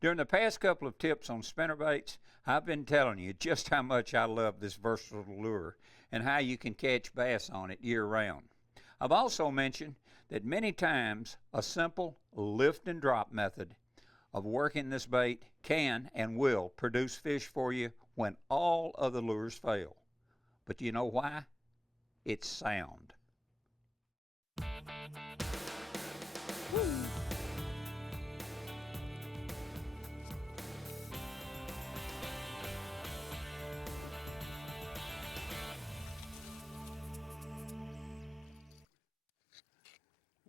During the past couple of tips on spinnerbaits, I've been telling you just how much I love this versatile lure and how you can catch bass on it year round. I've also mentioned that many times a simple lift and drop method of working this bait can and will produce fish for you when all other lures fail. But do you know why? It's sound. Woo.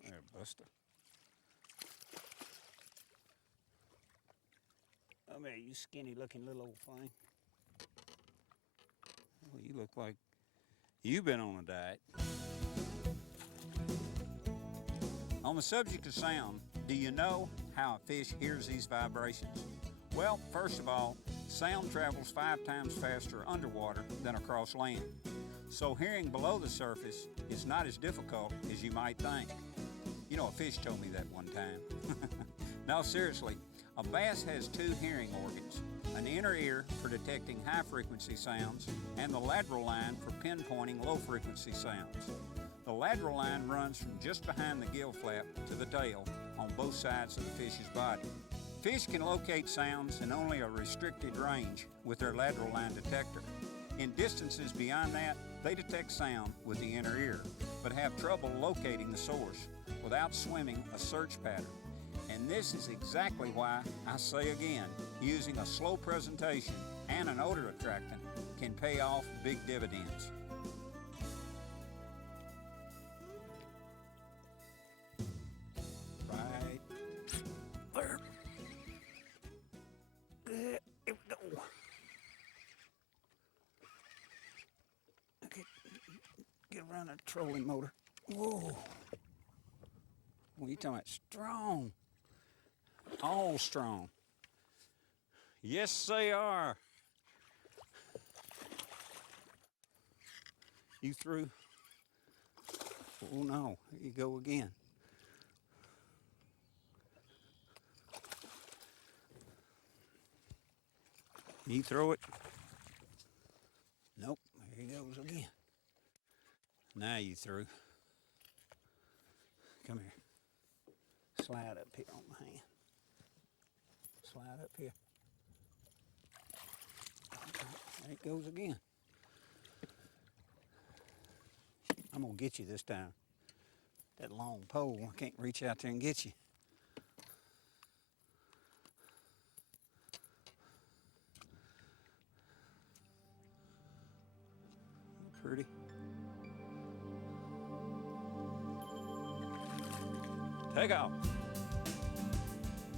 There, Buster. Come here, you skinny looking little old thing. Well, you look like you've been on a diet. On the subject of sound, do you know how a fish hears these vibrations? Well, first of all, sound travels 5 times faster underwater than across land. So hearing below the surface is not as difficult as you might think. You know, a fish told me that one time. No, seriously, a bass has 2 hearing organs, an inner ear for detecting high-frequency sounds and the lateral line for pinpointing low-frequency sounds. The lateral line runs from just behind the gill flap to the tail on both sides of the fish's body. Fish can locate sounds in only a restricted range with their lateral line detector. In distances beyond that, they detect sound with the inner ear, but have trouble locating the source without swimming a search pattern. And this is exactly why I say again, using a slow presentation and an odor attractant can pay off big dividends. Right there. Here we go. Okay, get around that trolling motor. Whoa. Well, you talking about strong. All strong. Yes, they are. You through? Oh no, here you go again. You throw it? Nope, here he goes again. Now you through. Come here. Slide up here on my hand. Slide up here. There it goes again. I'm gonna get you this time. That long pole, I can't reach out there and get you. Pretty. Take off.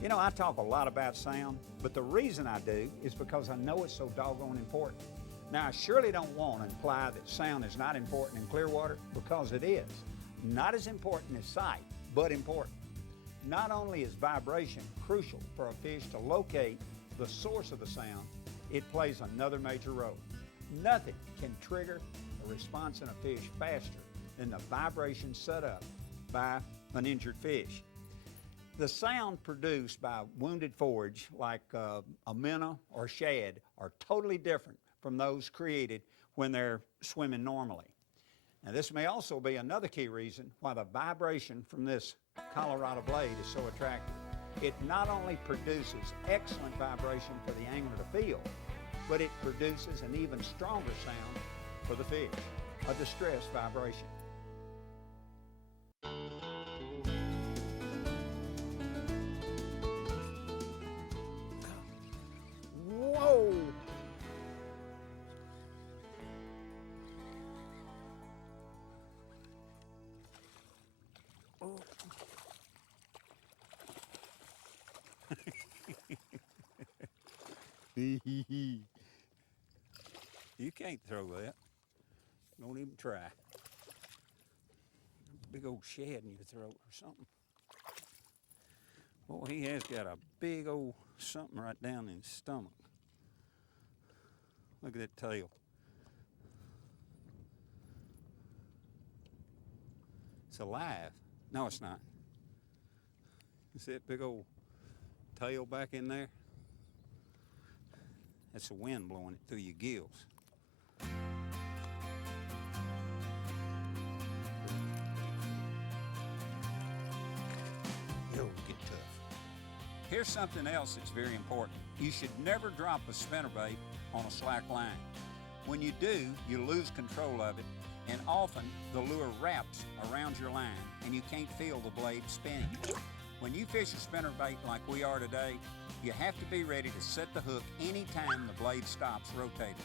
You know, I talk a lot about sound, but the reason I do is because I know it's so doggone important. Now, I surely don't want to imply that sound is not important in Clearwater, because it is. Not as important as sight, but important. Not only is vibration crucial for a fish to locate the source of the sound, it plays another major role. Nothing can trigger a response in a fish faster than the vibration set up by an injured fish. The sound produced by wounded forage like a minnow or shad are totally different from those created when they're swimming normally. Now, this may also be another key reason why the vibration from this Colorado blade is so attractive. It not only produces excellent vibration for the angler to feel, but it produces an even stronger sound for the fish, a distress vibration. Whoa! Oh. You can't throw that. Don't even try. Big old shad in your throat or something. Boy, he has got a big old something right down in his stomach. Look at that tail. It's alive. No, it's not. You see that big old tail back in there? That's the wind blowing it through your gills. Yo, get tough. Here's something else that's very important. You should never drop a spinnerbait on a slack line. When you do, you lose control of it, and often the lure wraps around your line and you can't feel the blade spinning. When you fish a spinnerbait like we are today, you have to be ready to set the hook anytime the blade stops rotating.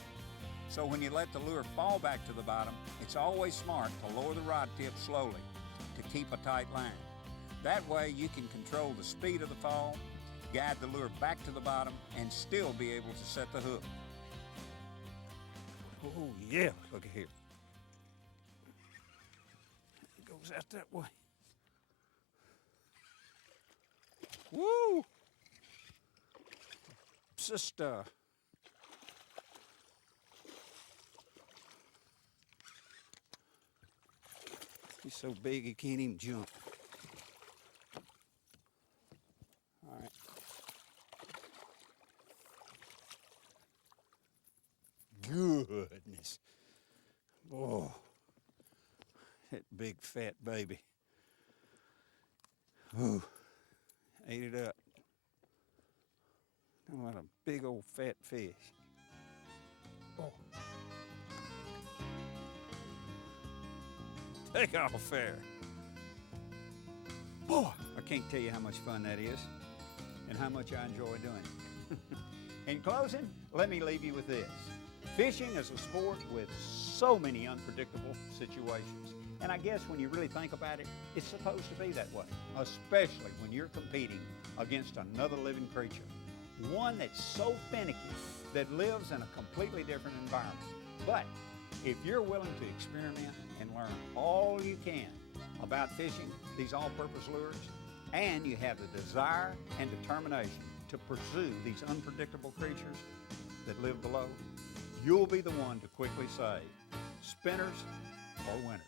So when you let the lure fall back to the bottom, it's always smart to lower the rod tip slowly to keep a tight line. That way you can control the speed of the fall, guide the lure back to the bottom, and still be able to set the hook. Oh yeah, look at here. It goes out that way. Woo! Sister. He's so big he can't even jump. All right. Goodness. Oh, that big fat baby. Ooh, ate it up. What a big old fat fish. Oh. Take off fair. Boy, I can't tell you how much fun that is and how much I enjoy doing it. In closing, let me leave you with this. Fishing is a sport with so many unpredictable situations. And I guess when you really think about it, it's supposed to be that way, especially when you're competing against another living creature. One that's so finicky that lives in a completely different environment. But if you're willing to experiment and learn all you can about fishing these all-purpose lures, and you have the desire and determination to pursue these unpredictable creatures that live below, you'll be the one to quickly say, spinners or winners.